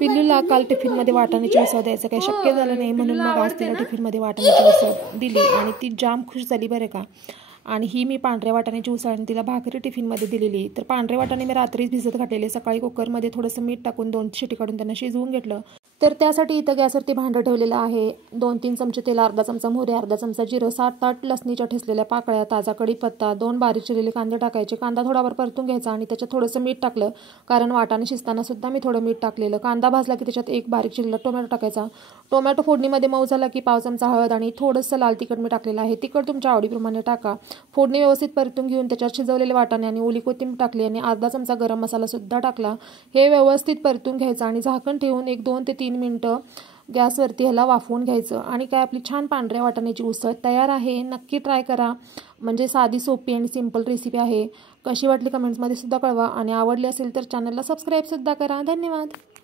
पिल्लूला काल टिफिनमध्ये वाटाण्याची उसळ द्यायचं काही शक्य झालं नाही, म्हणून मग आज तिला टिफिनमध्ये वाटाण्याची उसळ दिली आणि ती जाम खुश झाली बरं का। आणि ही मी पांढऱ्या वाटाण्याची उसळ आणि तिला भाकरी टिफिनमध्ये दिलेली। तर पांढरे वाटाणे मी रात्रीच भिजत घातलेले, सकाळी कुकरमध्ये थोडंसं मीठ टाकून 2 शिटी काढून त्यांना शिजवून घेतलं। तर त्यासाठी इथं गॅसवरती भांडं ठेवलेलं आहे। 2-3 चमचे तेल, अर्धा चमचा मोहरी, अर्धा चमचा जिरं, 7-8 लसणीच्या ठेचलेल्या पाकळ्या, ताजा कढीपत्ता, 2 बारीक चिरलेले कांदे टाकायचे। कांदा थोडावर परतून घ्यायचा आणि त्याच्यात थोडंसं मीठ टाकलं, कारण वाटाणे शिजताना सुद्धा मी थोडं मीठ टाकलेलं। कांदा भाजला की त्याच्यात 1 बारीक चिरलेला टोमॅटो टाकायचा। टोमॅटो फोडणीमध्ये मऊ झाला की पाव चमचा हळद आणि थोडंसं लाल तिखट मी टाकलेलं आहे। तिखट तुमच्या आवडीप्रमाणे टाका। फोडणी व्यवस्थित परतून घेऊन त्याच्यात शिजवलेले वाटाणे आणि ओली कोथिंबीर टाकली आणि अर्धा चमचा गरम मसाला सुद्धा टाकला। हे व्यवस्थित परतून घ्यायचं आणि झाकण ठेवून 1-2 ते 3 मिनिटं गॅसवरती ह्याला वाफवून घ्यायचं। आणि काय आपली छान पांढऱ्या वाटाण्याची उसळ तयार आहे। नक्की ट्राय करा, म्हणजे साधी सोपी आणि सिंपल रेसिपी आहे। कशी वाटली कमेंट्समध्ये सुद्धा कळवा आणि आवडली असेल तर चॅनलला सबस्क्राईब सुद्धा करा। धन्यवाद।